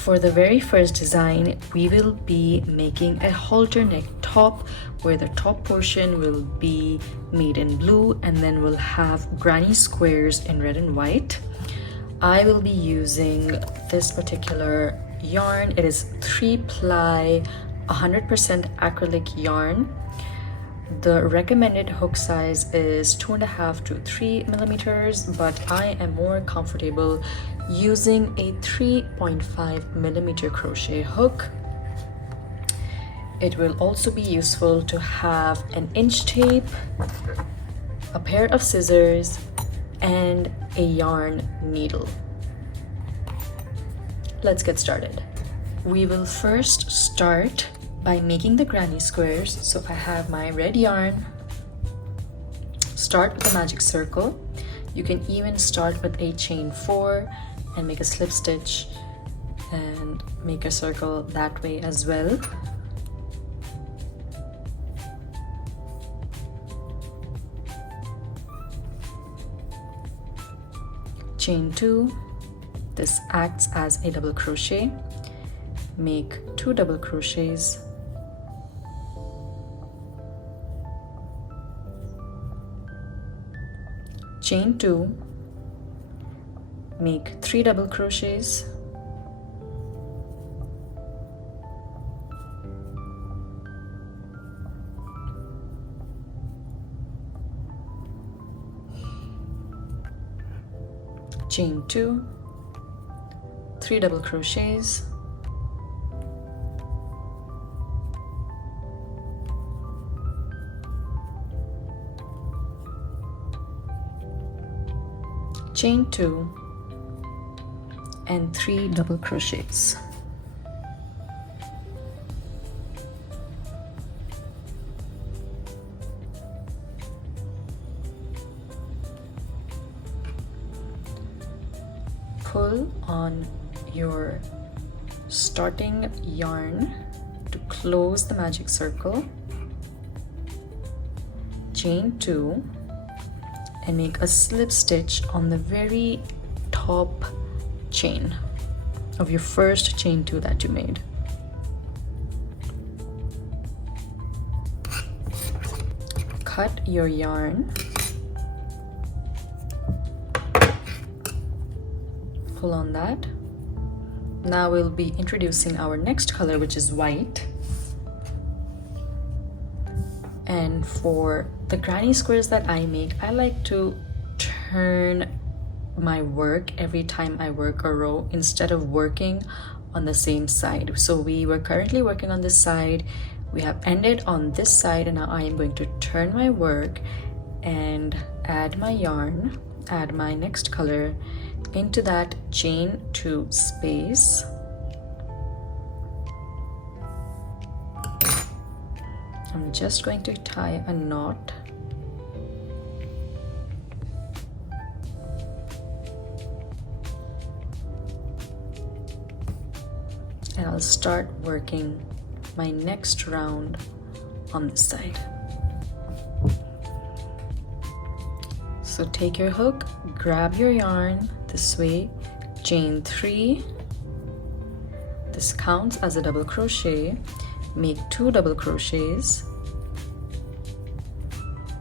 For the very first design, we will be making a halter neck top where the top portion will be made in blue and then we'll have granny squares in red and white. I will be using this particular yarn. It is 3-ply 100% acrylic yarn. The recommended hook size is 2.5 to 3 millimeters, but I am more comfortable using a 3.5 millimeter crochet hook. It will also be useful to have an inch tape, a pair of scissors, and a yarn needle. Let's get started. We will first start by making the granny squares. So I have my red yarn. Start with a magic circle. You can even start with a chain 4 and make a slip stitch and make a circle that way as well. Chain 2. This acts as a double crochet. Make 2 double crochets. Chain 2, make 3 double crochets, chain 2, 3 double crochets, chain 2, and 3 double crochets. Pull on your starting yarn to close the magic circle. Chain 2 and make a slip stitch on the very top chain of your first chain 2 that you made. Cut your yarn, pull on that. Now we'll be introducing our next color, which is white. And for the granny squares that I make, I like to turn my work every time I work a row instead of working on the same side. So we were currently working on this side, we have ended on this side, and now I am going to turn my work and add my yarn, add my next color into that chain 2 space. I'm just going to tie a knot. And I'll start working my next round on this side. So take your hook, grab your yarn this way, chain 3. This counts as a double crochet. Make 2 double crochets.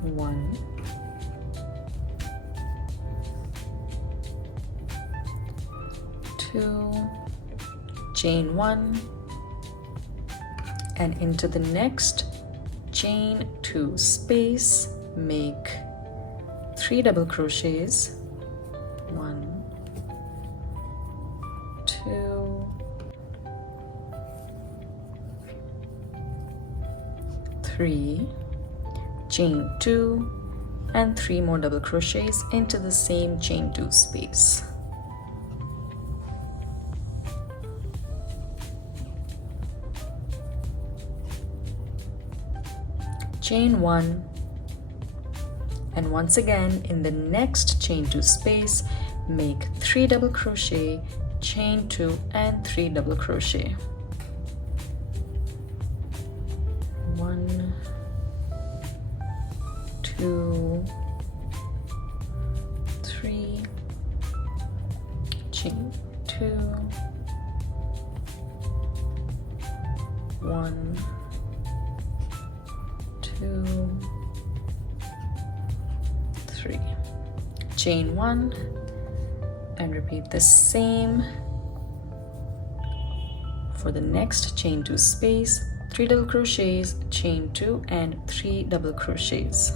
1, 2, chain 1, and into the next chain 2 space, make 3 double crochets. 1, 2, 3, chain 2, and 3 more double crochets into the same chain 2 space. Chain 1, and once again in the next chain 2 space, make 3 double crochet, chain 2, and 3 double crochet. 1, 2, 3, chain 2, 1, 2, 3. Chain 1 and repeat the same for the next. Chain 2 space, 3 double crochets, chain 2 and 3 double crochets.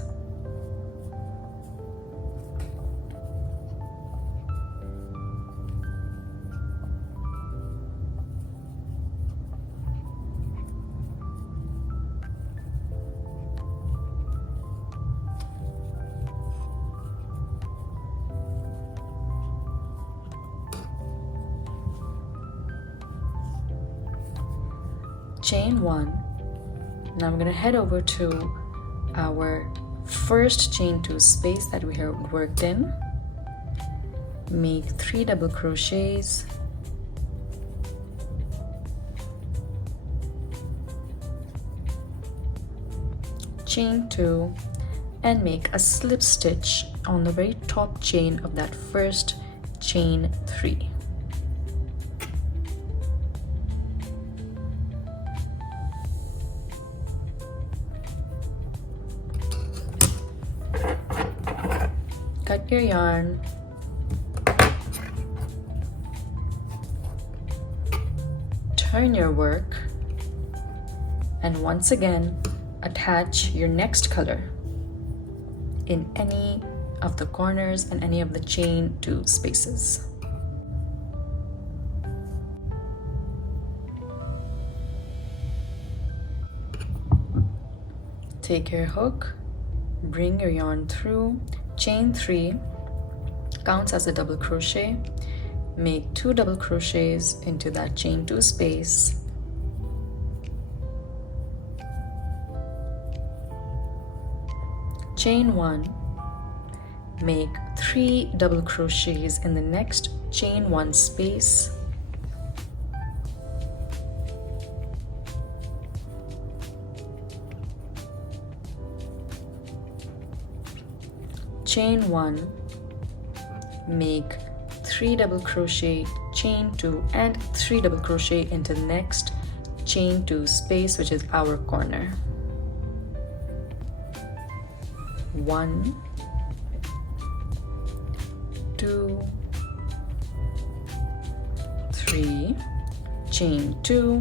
Chain 1. Now I'm going to head over to our first chain 2 space that we have worked in. Make 3 double crochets, chain 2 and make a slip stitch on the very top chain of that first chain 3. Cut your yarn, turn your work, and once again attach your next color in any of the corners and any of the chain 2 spaces. Take your hook, bring your yarn through, chain 3 counts as a double crochet, make 2 double crochets into that chain 2 space, chain 1, make 3 double crochets in the next chain 1 space, chain 1, make 3 double crochet, chain 2 and 3 double crochet into the next chain 2 space, which is our corner. 1, 2, 3, chain 2,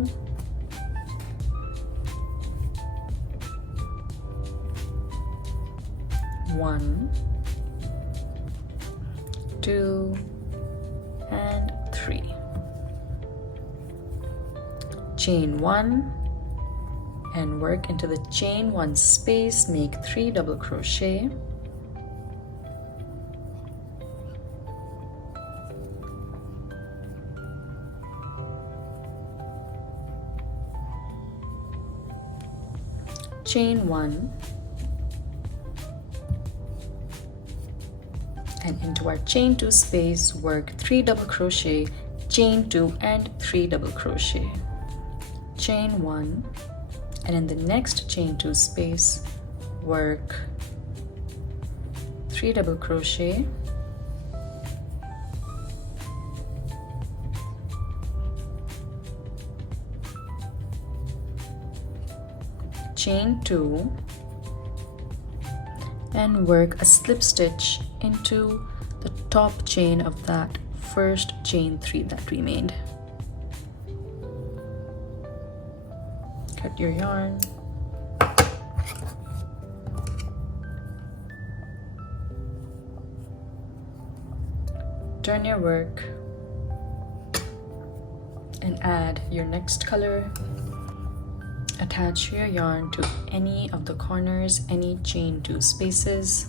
1, 2 and 3. Chain 1 and work into the chain 1 space, make 3 double crochet, chain 1 and into our chain 2 space, work 3 double crochet, chain 2 and 3 double crochet, chain 1 and in the next chain 2 space work 3 double crochet, chain 2 and work a slip stitch into the top chain of that first chain 3 that we made. Cut your yarn, turn your work and add your next color. Attach your yarn to any of the corners, any chain 2 spaces.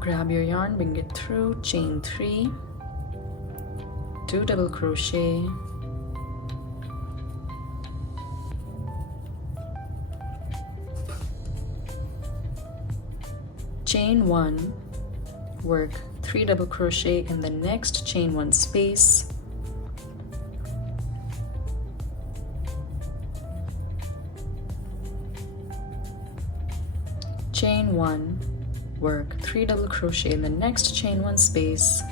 Grab your yarn, bring it through, chain 3, 2 double crochet, chain 1, work 3 double crochet in the next chain 1 space, chain 1, work 3 double crochet in the next chain 1 space,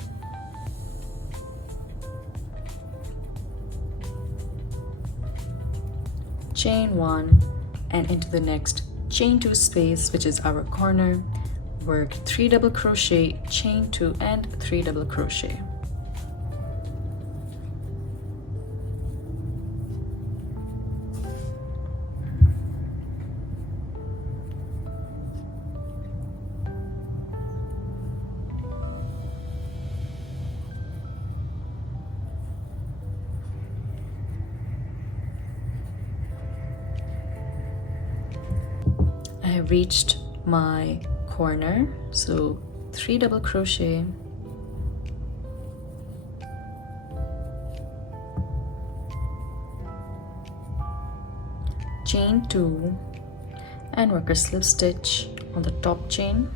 chain 1, and into the next chain 2 space, which is our corner, work 3 double crochet, chain 2, and 3 double crochet. I have reached my corner, so 3 double crochet, chain 2, and work a slip stitch on the top chain.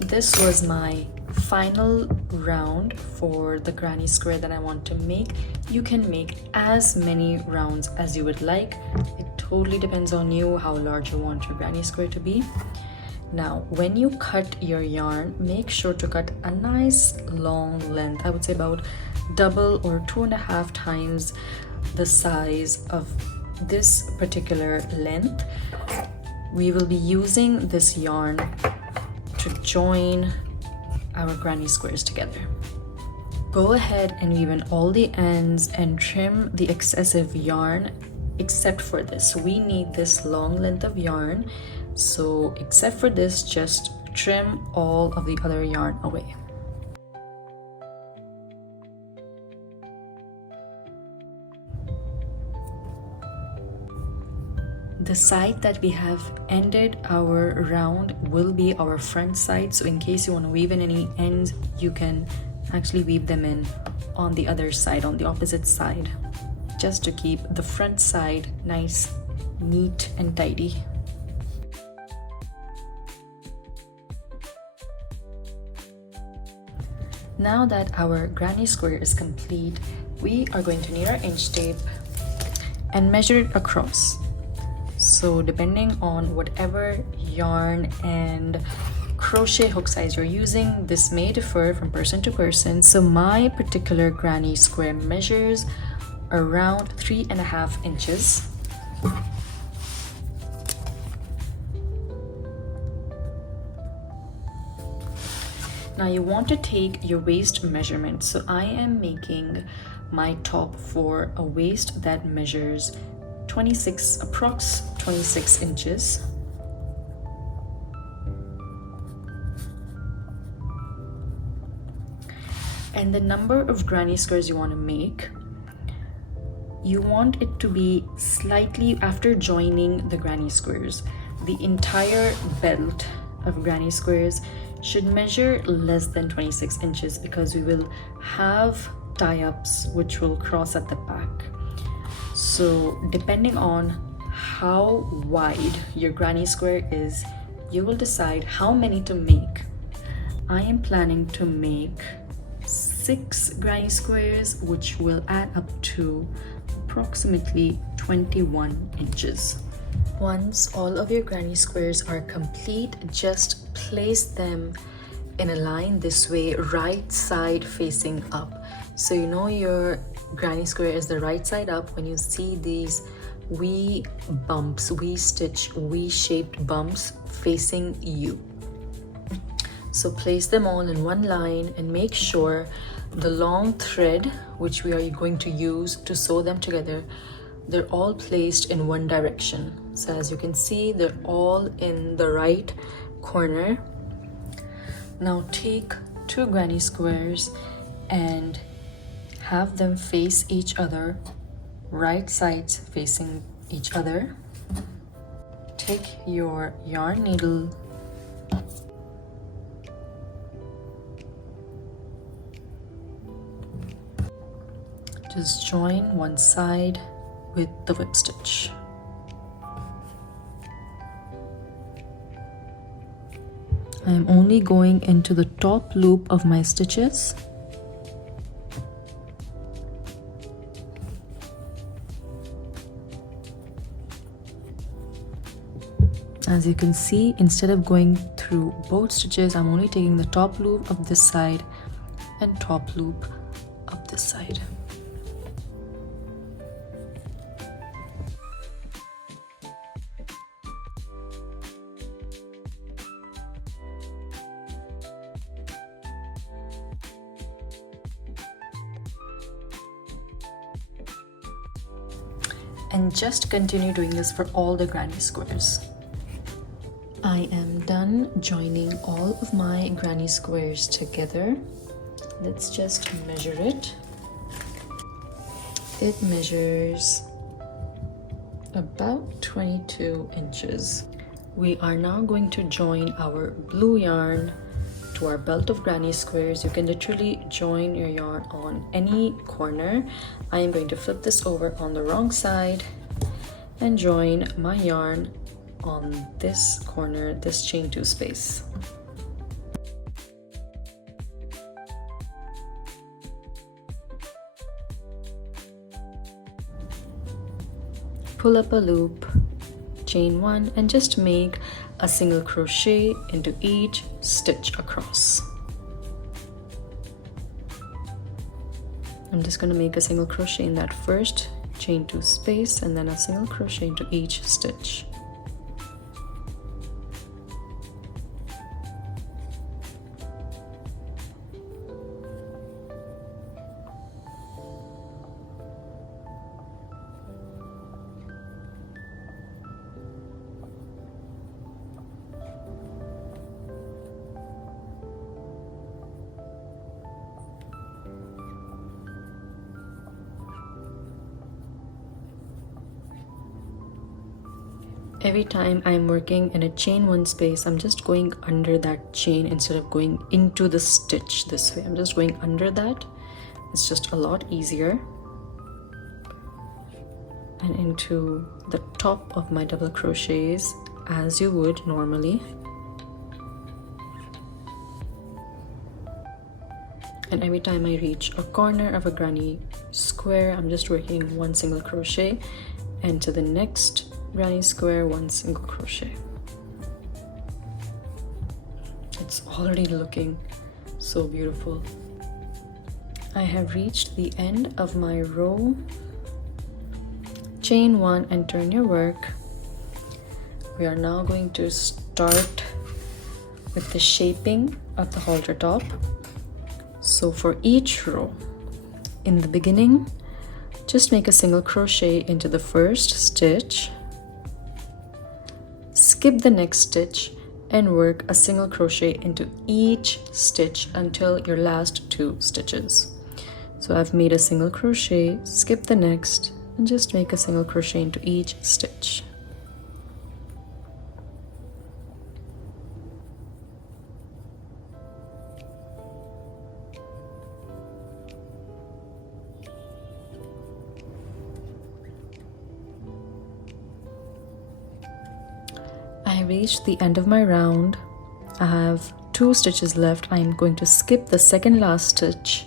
This was my final round for the granny square that I want to make. You can make as many rounds as you would like. It totally depends on you how large you want your granny square to be. Now, when you cut your yarn, make sure to cut a nice long length. I would say about double or 2.5 times the size of this particular length. We will be using this yarn to join our granny squares together. Go ahead and weave in all the ends and trim the excessive yarn except for this. We need this long length of yarn, so except for this, just trim all of the other yarn away. The side that we have ended our round will be our front side, so in case you want to weave in any ends, you can actually weave them in on the other side, on the opposite side, just to keep the front side nice, neat and tidy. Now that our granny square is complete, we are going to need our inch tape and measure it across. So depending on whatever yarn and crochet hook size you're using, this may differ from person to person. So my particular granny square measures around 3.5 inches. Now you want to take your waist measurement. So I am making my top for a waist that measures approx 26 inches. And the number of granny squares you want to make, you want it to be slightly after joining the granny squares. The entire belt of granny squares should measure less than 26 inches because we will have tie-ups which will cross at the back. So depending on how wide your granny square is, you will decide how many to make. I am planning to make 6 granny squares, which will add up to approximately 21 inches. Once all of your granny squares are complete, just place them in a line this way, right side facing up. So you know your granny square is the right side up when you see these V bumps, V-shaped bumps facing you. So place them all in one line and make sure the long thread which we are going to use to sew them together, they're all placed in one direction. So as you can see, they're all in the right corner. Now take 2 granny squares and have them face each other, right sides facing each other. Take your yarn needle just join one side with the whip stitch. I am only going into the top loop of my stitches. As you can see, instead of going through both stitches, I'm only taking the top loop of this side and top loop of this side. And just continue doing this for all the granny squares. I am done joining all of my granny squares together. Let's just measure it. It measures about 22 inches. We are now going to join our blue yarn to our belt of granny squares. You can literally join your yarn on any corner. I am going to flip this over on the wrong side and join my yarn on this corner, this chain 2 space. Pull up a loop, chain 1, and just make a single crochet into each stitch across. I'm just going to make a single crochet in that first chain 2 space and then a single crochet into each stitch. Every time I'm working in a chain 1 space, I'm just going under that chain instead of going into the stitch this way. I'm just going under that. It's just a lot easier. And into the top of my double crochets as you would normally. And every time I reach a corner of a granny square, I'm just working 1 single crochet, and to the next granny square 1 single crochet. It's already looking so beautiful. I have reached the end of my row. Chain 1 and turn your work. We are now going to start with the shaping of the halter top. So for each row, in the beginning, just make a single crochet into the first stitch, skip the next stitch, and work a single crochet into each stitch until your last 2 stitches. So I've made a single crochet, skip the next, and just make a single crochet into each stitch. I reached the end of my round. I have 2 stitches left. I am going to skip the second last stitch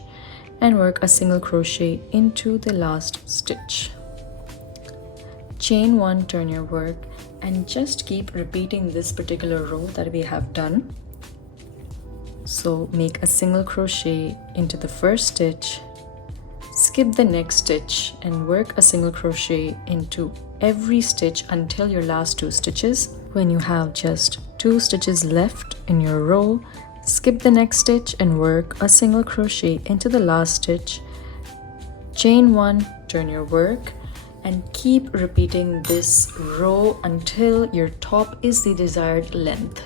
and work a single crochet into the last stitch. Chain 1, turn your work, and just keep repeating this particular row that we have done. So make a single crochet into the first stitch, skip the next stitch, and work a single crochet into every stitch until your last 2 stitches. When you have just 2 stitches left in your row, skip the next stitch and work a single crochet into the last stitch. Chain 1, turn your work, and keep repeating this row until your top is the desired length.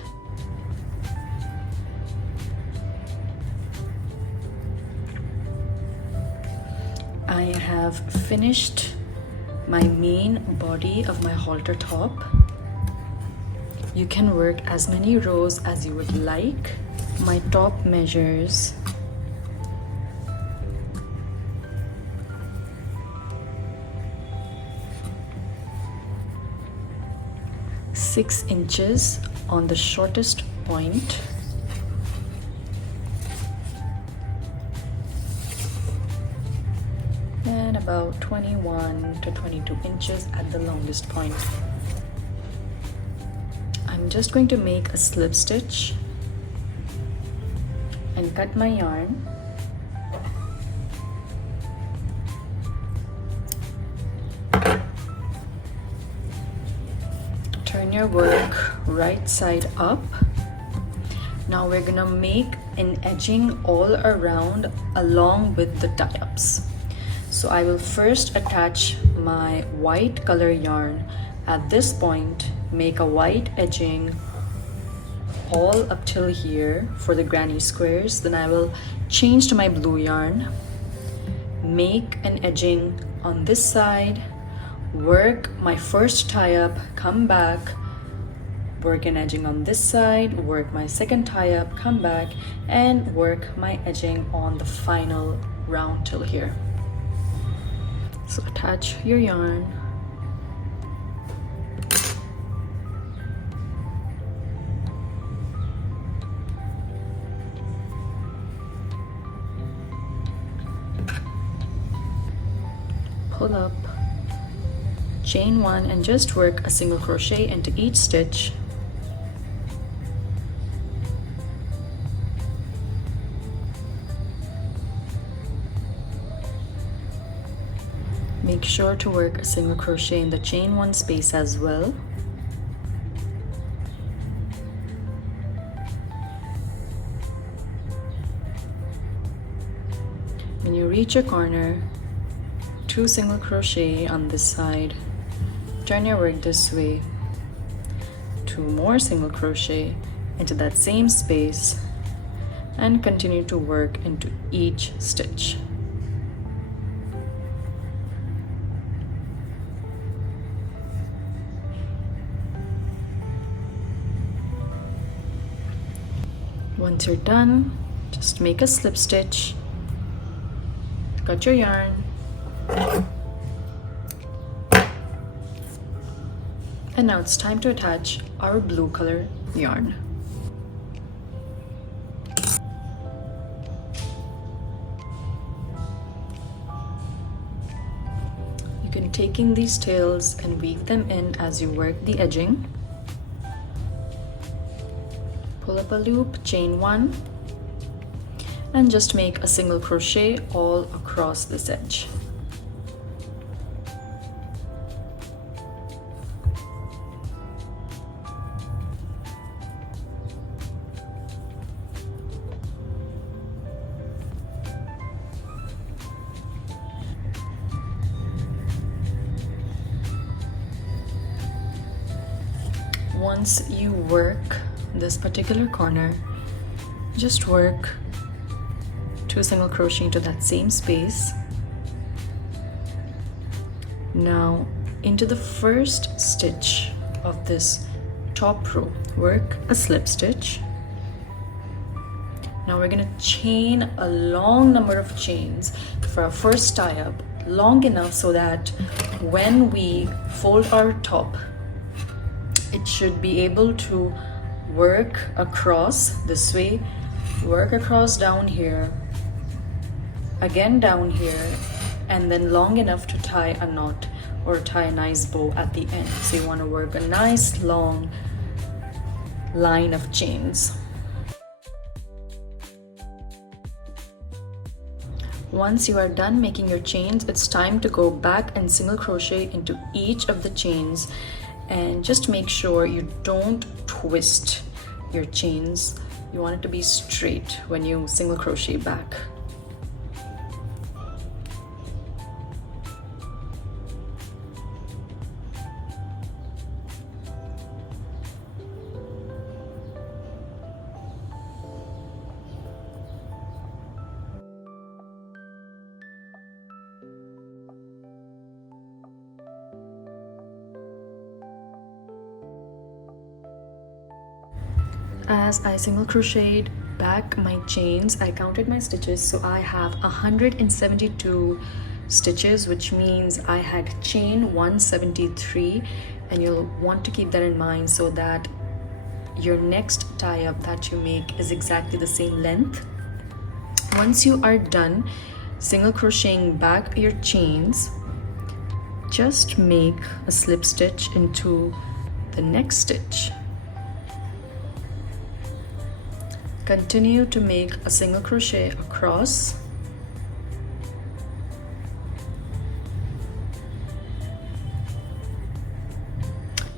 I have finished my main body of my halter top. You can work as many rows as you would like. My top measures 6 inches on the shortest point, and about 21 to 22 inches at the longest point. I I'm just going to make a slip stitch and cut my yarn. Turn your work right side up. Now we're gonna make an edging all around along with the tie-ups. So I will first attach my white color yarn at this point, make a white edging all up till here for the granny squares. Then I will change to my blue yarn, make an edging on this side, work my first tie-up, come back, work an edging on this side, work my second tie-up, come back, and work my edging on the final round till here. So attach your yarn, pull up, chain one, and just work a single crochet into each stitch. Make sure to work a single crochet in the chain one space as well. When you reach a corner, 2 single crochet on this side, turn your work this way, 2 more single crochet into that same space, and continue to work into each stitch. Once you're done, just make a slip stitch, cut your yarn, and now it's time to attach our blue color yarn. You can take in these tails and weave them in as you work the edging. Pull up a loop, chain one, and just make a single crochet all across this edge. Once you work this particular corner, just work 2 single crochet into that same space. Now into the first stitch of this top row, work a slip stitch. Now we're gonna chain a long number of chains for our first tie up, long enough so that when we fold our top, it should be able to work across this way, work across down here, again down here, and then long enough to tie a knot or tie a nice bow at the end. So you want to work a nice long line of chains. Once you are done making your chains, it's time to go back and single crochet into each of the chains, and just make sure you don't twist your chains. You want it to be straight when you single crochet back. As I single crocheted back my chains, I counted my stitches, so I have 172 stitches, which means I had chain 173, and you'll want to keep that in mind so that your next tie up that you make is exactly the same length. Once you are done single crocheting back your chains, just make a slip stitch into the next stitch Continue to make a single crochet across.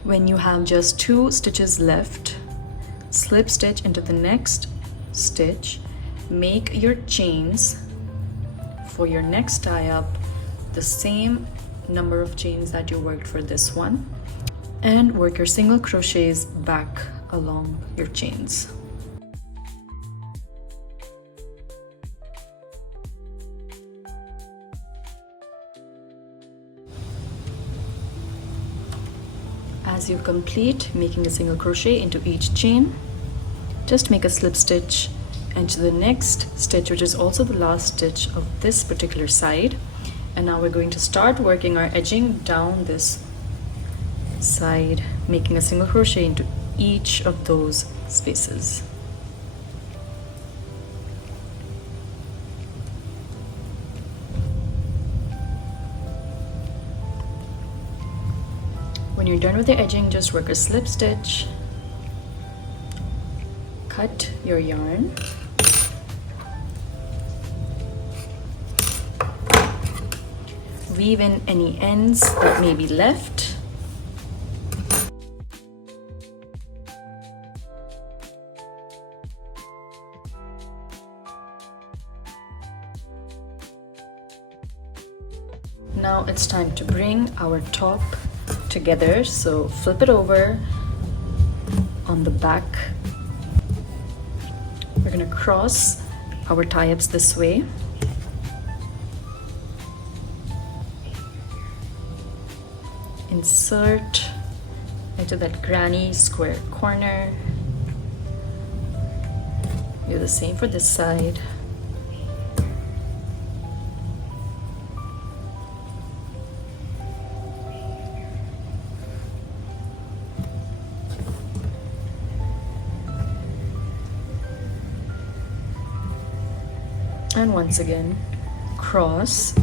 When you have just 2 stitches left, slip stitch into the next stitch, make your chains for your next tie up the same number of chains that you worked for this one, and work your single crochets back along your chains. As you complete making a single crochet into each chain, just make a slip stitch into the next stitch, which is also the last stitch of this particular side. And now we're going to start working our edging down this side, making a single crochet into each of those spaces. When you're done with the edging, just work a slip stitch, cut your yarn, weave in any ends that may be left, now it's time to bring our top together, so flip it over on the back. We're going to cross our tie-ups this way. Insert into that granny square corner. Do the same for this side. And once again, cross.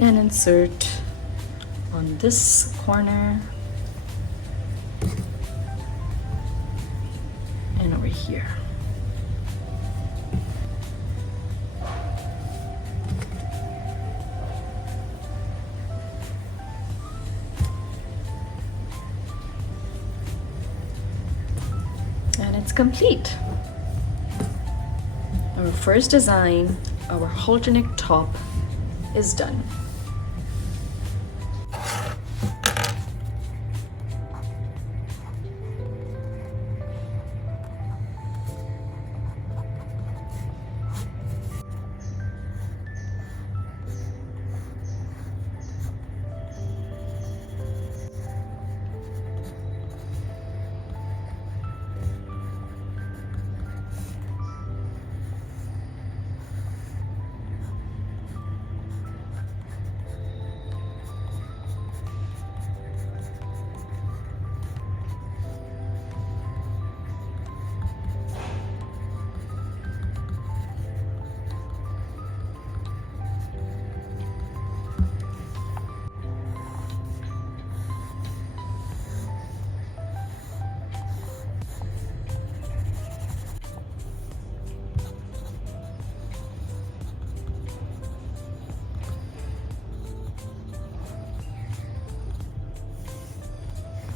And insert on this corner and over here. And it's complete. Our first design, our halter neck top, is done.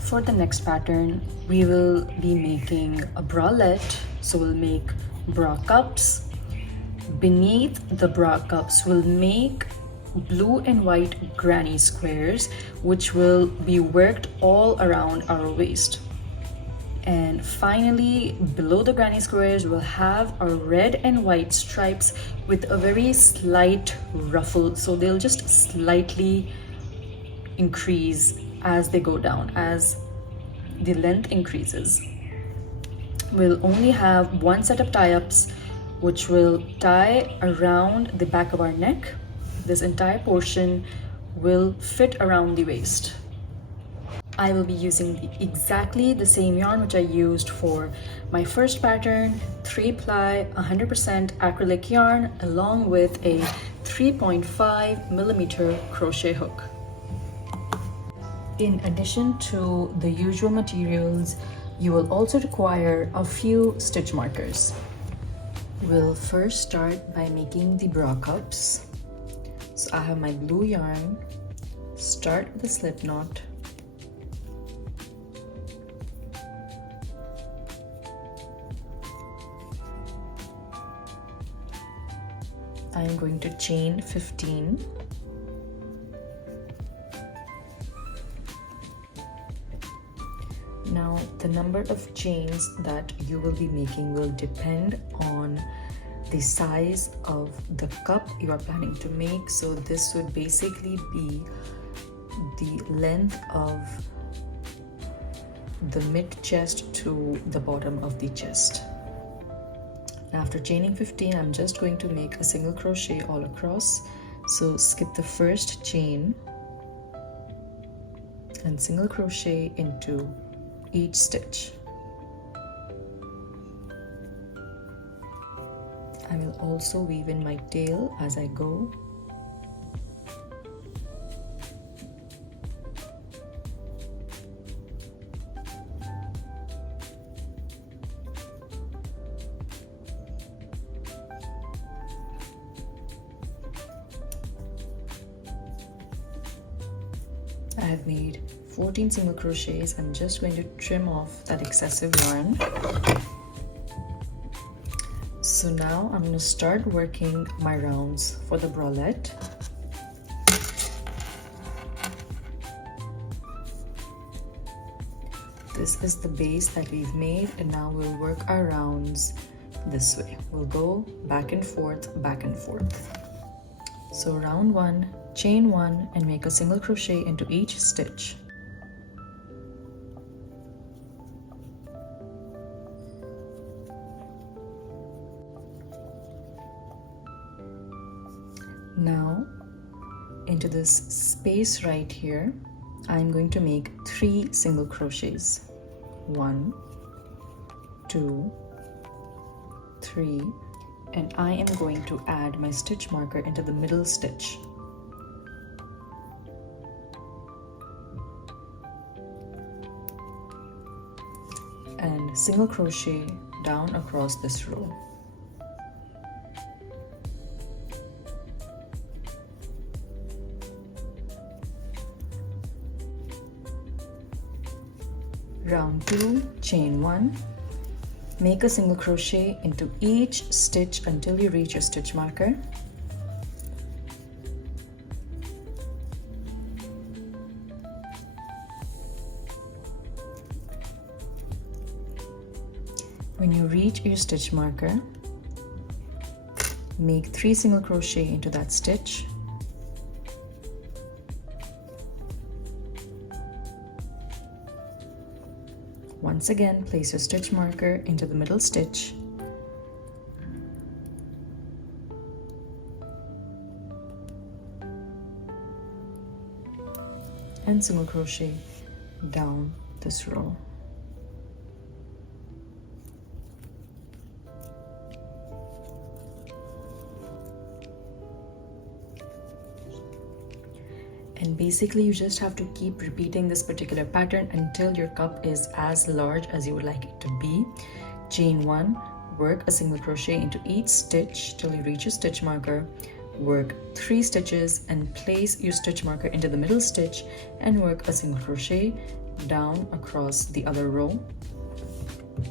For the next pattern, we will be making a bralette. So we'll make bra cups. Beneath the bra cups, we'll make blue and white granny squares, which will be worked all around our waist. And finally, below the granny squares, we'll have our red and white stripes with a very slight ruffle. So they'll just slightly increase as they go down, as the length increases. We'll only have one set of tie-ups, which will tie around the back of our neck. This entire portion will fit around the waist. I will be using exactly the same yarn which I used for my first pattern, 3-ply 100% acrylic yarn, along with a 3.5mm crochet hook. In addition to the usual materials, you will also require a few stitch markers. We'll first start by making the bra cups. So I have my blue yarn, start the slip knot, I'm going to chain 15. Now the number of chains that you will be making will depend on the size of the cup you are planning to make. So this would basically be the length of the mid chest to the bottom of the chest. Now after chaining 15, I'm just going to make a single crochet all across. So skip the first chain and single crochet into each stitch. I will also weave in my tail as I go. I have made 14 single crochets. I'm just going to trim off that excessive yarn. So now I'm going to start working my rounds for the bralette. This is the base that we've made, and now we'll work our rounds this way. We'll go back and forth, back and forth. So round 1, chain 1 and make a single crochet into each stitch. Now into this space right here, I'm going to make 3 single crochets. 1, 2, 3, and I am going to add my stitch marker into the middle stitch. And single crochet down across this row. Round 2, chain 1, make a single crochet into each stitch until you reach your stitch marker. When you reach your stitch marker, make 3 single crochet into that stitch. Once again, place your stitch marker into the middle stitch. And single crochet down this row. And basically you just have to keep repeating this particular pattern until your cup is as large as you would like it to be. Chain 1, work a single crochet into each stitch till you reach your stitch marker. Work 3 stitches and place your stitch marker into the middle stitch and work a single crochet down across the other row.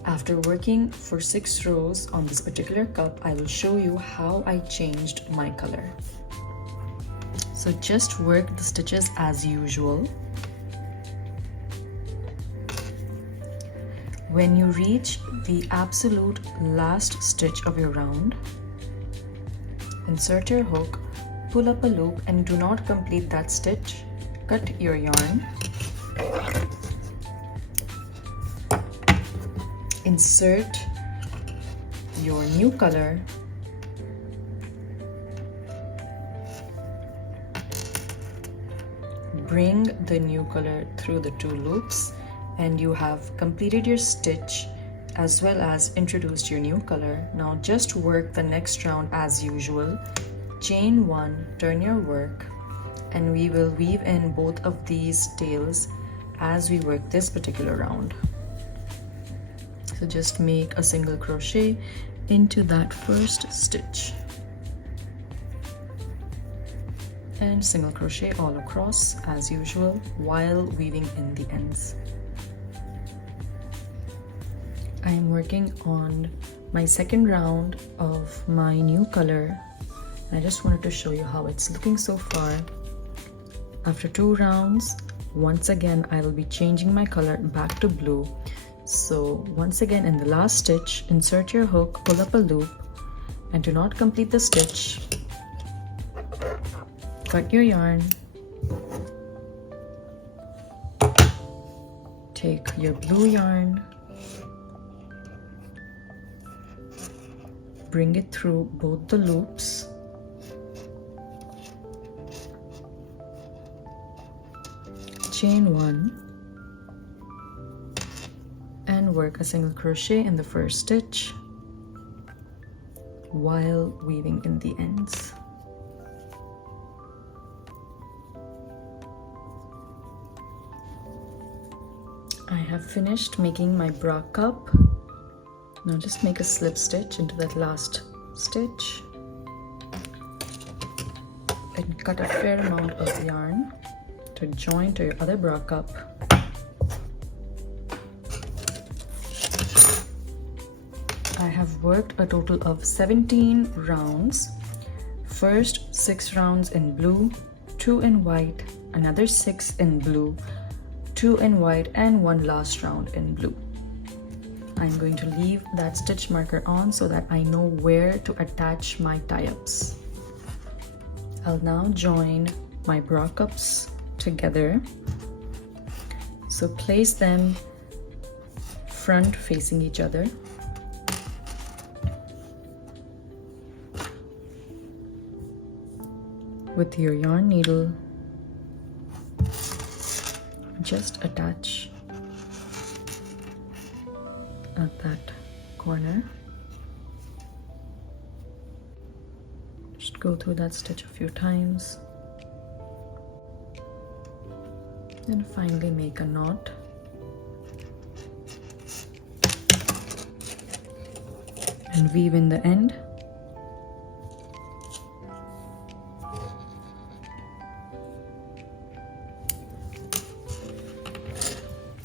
After working for 6 rows on this particular cup, I will show you how I changed my color. So just work the stitches as usual. When you reach the absolute last stitch of your round, insert your hook, pull up a loop, and do not complete that stitch. Cut your yarn. Insert your new color. Bring the new color through the 2 loops, and you have completed your stitch as well as introduced your new color. Now just work the next round as usual. Chain 1, turn your work, and we will weave in both of these tails as we work this particular round. So just make a single crochet into that first stitch and single crochet all across as usual while weaving in the ends. I am working on my second round of my new color. I just wanted to show you how it's looking so far. After 2 rounds, once again I will be changing my color back to blue. So once again, in the last stitch, insert your hook, pull up a loop, and do not complete the stitch. Cut your yarn. Take your blue yarn, bring it through both the loops, chain 1, and work a single crochet in the first stitch while weaving in the ends. I have finished making my bra cup. Now just make a slip stitch into that last stitch and cut a fair amount of yarn to join to your other bra cup. I have worked a total of 17 rounds. First 6 rounds in blue, 2 in white, another 6 in blue, 2 in white, and 1 last round in blue. I'm going to leave that stitch marker on so that I know where to attach my tie-ups. I'll now join my bra cups together. So place them front facing each other. With your yarn needle, just attach at that corner. Just go through that stitch a few times and finally make a knot. And weave in the end.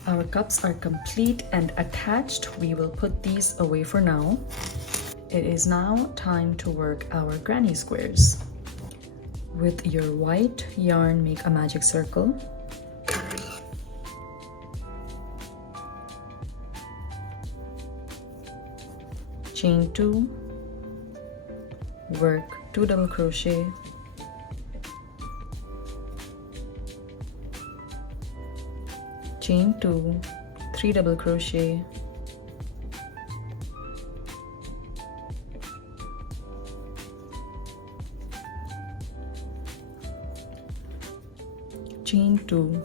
Our cups are complete and attached. We will put these away for now. It is now time to work our granny squares. With your white yarn, make a magic circle. Chain 2, work 2 double crochet, chain 2, 3 double crochet, chain 2,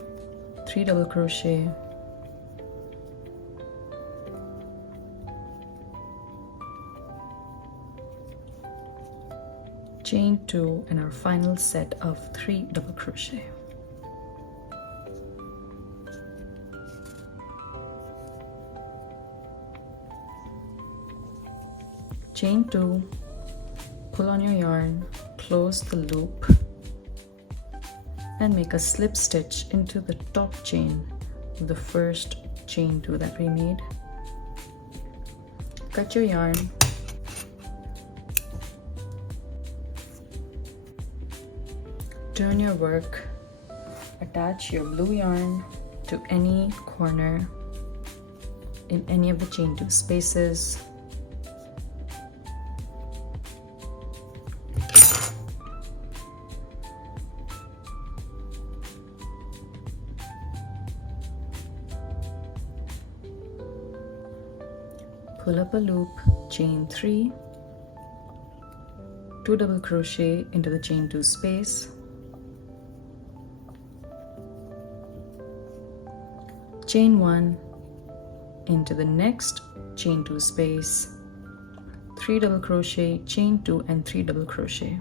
3 double crochet, chain 2, and our final set of 3 double crochet. Chain 2, pull on your yarn, close the loop, and make a slip stitch into the top chain of the first chain 2 that we made. Cut your yarn, turn your work, attach your blue yarn to any corner in any of the chain 2 spaces. Pull up a loop, chain 3, 2 double crochet into the chain 2 space, chain 1 into the next chain 2 space, 3 double crochet, chain 2, and 3 double crochet.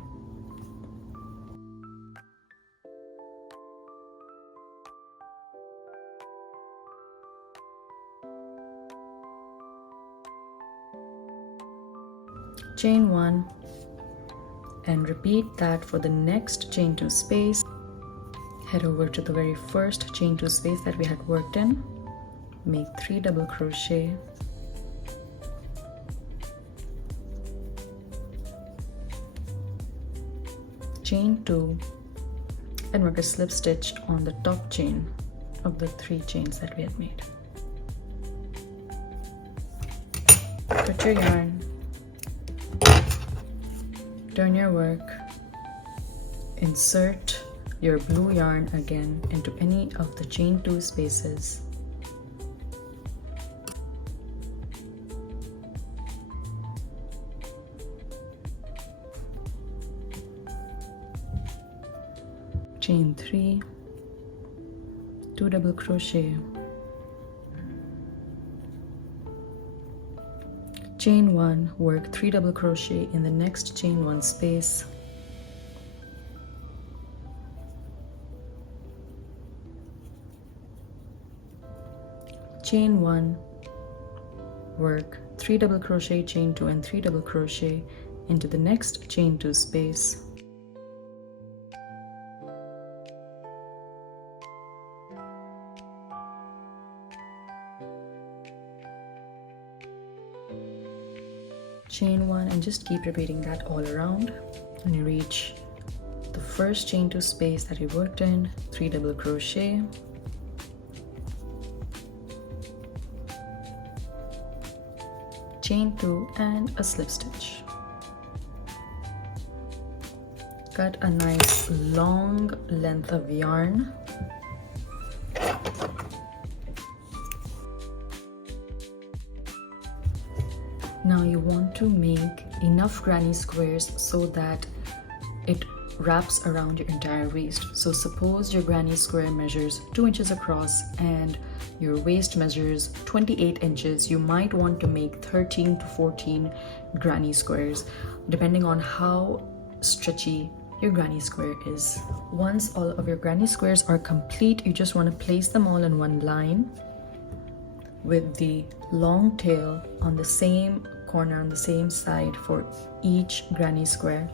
chain 1, and repeat that for the next chain 2 space. Head over to the very first chain 2 space that we had worked in, make 3 double crochet, chain 2, and work a slip stitch on the top chain of the 3 chains that we had made. Cut your yarn, turn your work, insert your blue yarn again into any of the chain 2 spaces. Chain 3, 2 double crochet, chain 1, work 3 double crochet in the next chain 1 space, chain 1, work 3 double crochet, chain 2 and 3 double crochet into the next chain 2 space, chain 1, and just keep repeating that all around. When you reach the first chain 2 space that we worked in, 3 double crochet, chain 2 and a slip stitch. Cut a nice long length of yarn. Now you want to make enough granny squares so that it wraps around your entire waist. So suppose your granny square measures 2 inches across and your waist measures 28 inches. You might want to make 13 to 14 granny squares, depending on how stretchy your granny square is. Once all of your granny squares are complete, you just want to place them all in one line with the long tail on the same corner on the same side for each granny square,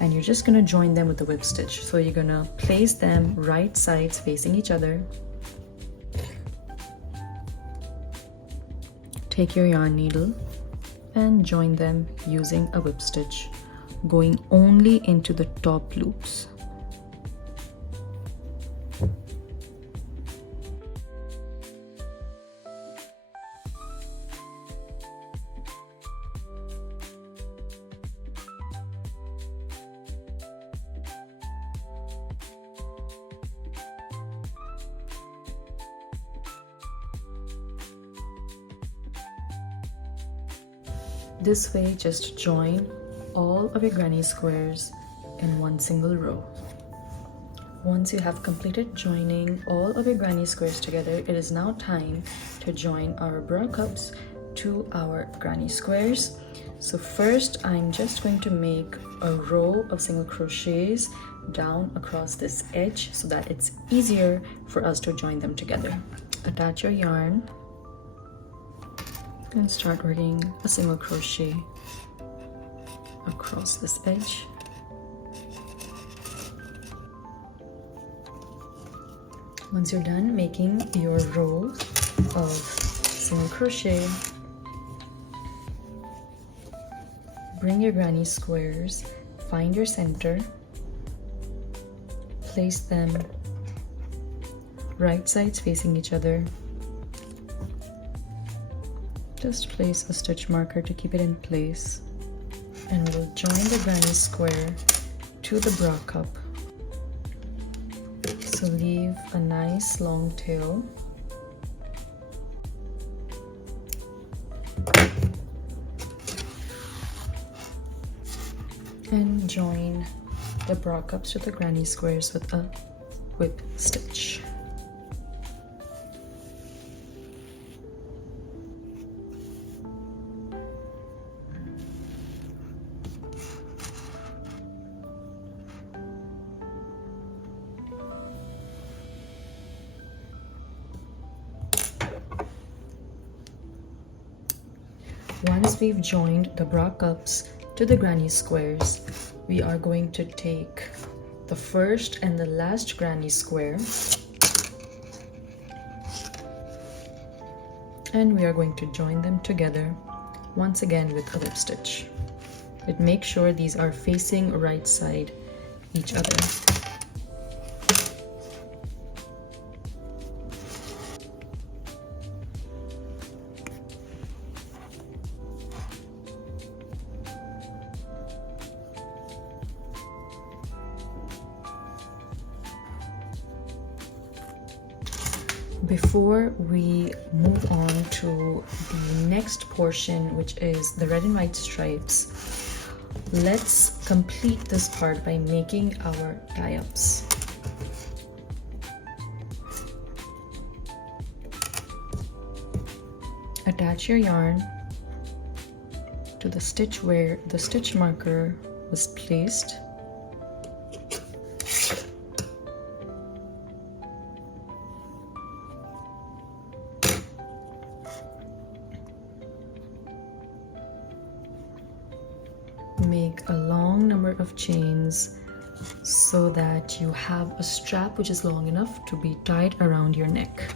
and you're just going to join them with the whip stitch. So you're going to place them right sides facing each other, take your yarn needle and join them using a whip stitch, going only into the top loops. This way, just join all of your granny squares in one single row. Once you have completed joining all of your granny squares together, it is now time to join our bra cups to our granny squares. So first, I'm just going to make a row of single crochets down across this edge so that it's easier for us to join them together. Attach your yarn and start working a single crochet across this edge. Once you're done making your row of single crochet, bring your granny squares, find your center, place them right sides facing each other. Just place a stitch marker to keep it in place, and we'll join the granny square to the bra cup. So leave a nice long tail. And join the bra cups to the granny squares with a whip stitch. Once we've joined the bra cups to the granny squares, we are going to take the first and the last granny square and we are going to join them together once again with a lip stitch. But make sure these are facing right side each other. Before we move on to the next portion, which is the red and white stripes, let's complete this part by making our tie-ups. Attach your yarn to the stitch where the stitch marker was placed. Make a long number of chains so that you have a strap which is long enough to be tied around your neck.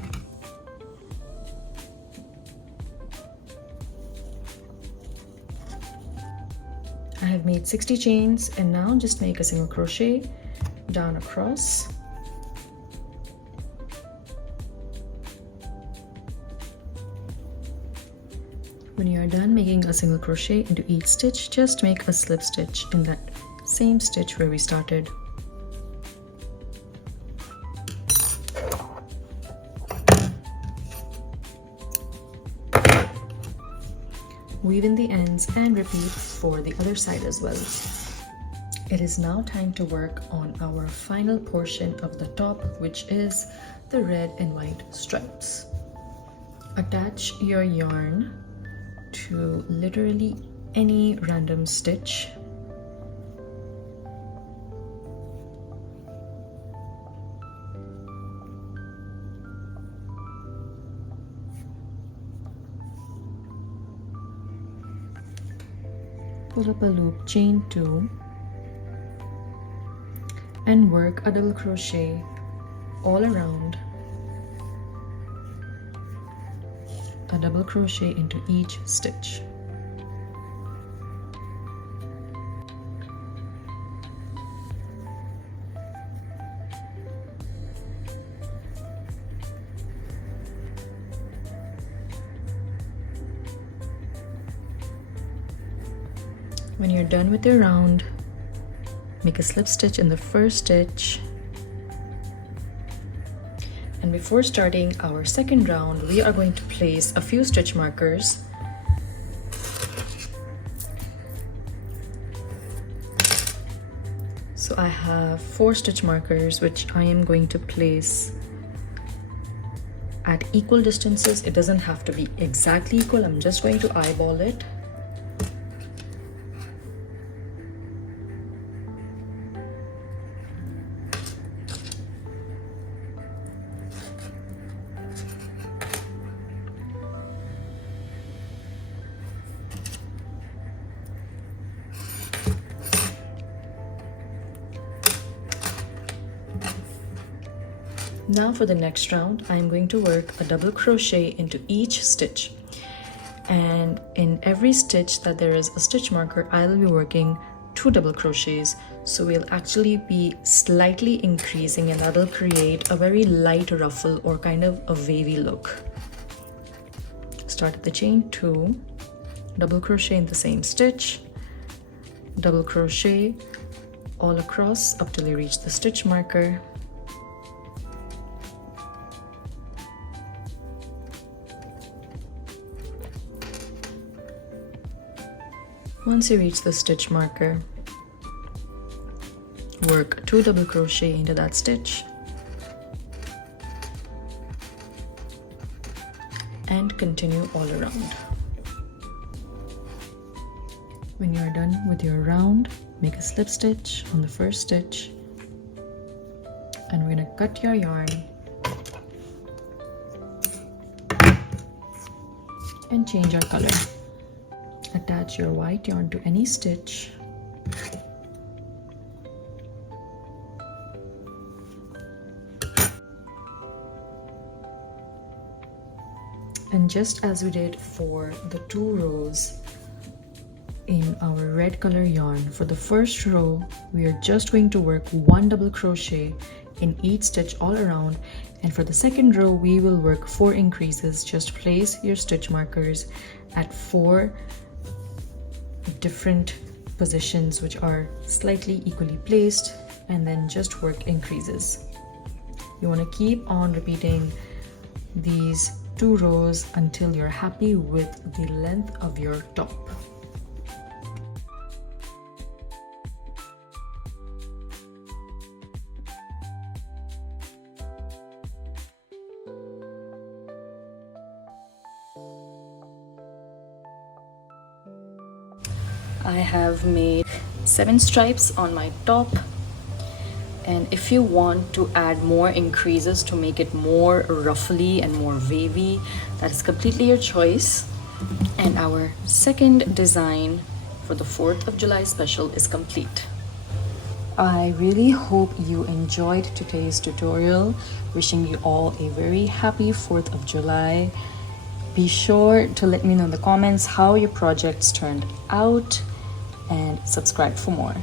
I have made 60 chains and now just make a single crochet down across. When you are done making a single crochet into each stitch, just make a slip stitch in that same stitch where we started. Weave in the ends and repeat for the other side as well. It is now time to work on our final portion of the top, which is the red and white stripes. Attach your yarn to literally any random stitch. Pull up a loop, chain 2, and work a double crochet all around. A double crochet into each stitch. When you're done with your round, make a slip stitch in the first stitch. And before starting our second round, we are going to place a few stitch markers. So I have 4 stitch markers which I am going to place at equal distances. It doesn't have to be exactly equal, I'm just going to eyeball it. Now for the next round, I'm going to work a double crochet into each stitch, and in every stitch that there is a stitch marker, I will be working 2 double crochets. So we'll actually be slightly increasing, and that will create a very light ruffle or kind of a wavy look. Start at the chain 2, double crochet in the same stitch, double crochet all across up till you reach the stitch marker. Once you reach the stitch marker, work 2 double crochet into that stitch and continue all around. When you are done with your round, make a slip stitch on the first stitch, and we're going to cut your yarn and change our color. Attach your white yarn to any stitch. And just as we did for the 2 rows in our red color yarn, for the first row we are just going to work 1 double crochet in each stitch all around, and for the second row we will work 4 increases. Just place your stitch markers at 4 different positions which are slightly equally placed, and then just work increases. You want to keep on repeating these 2 rows until you're happy with the length of your top. I have made 7 stripes on my top, and if you want to add more increases to make it more ruffly and more wavy, that is completely your choice. And our second design for the 4th of July special is complete. I really hope you enjoyed today's tutorial. Wishing you all a very happy 4th of July. Be sure to let me know in the comments how your projects turned out, and subscribe for more.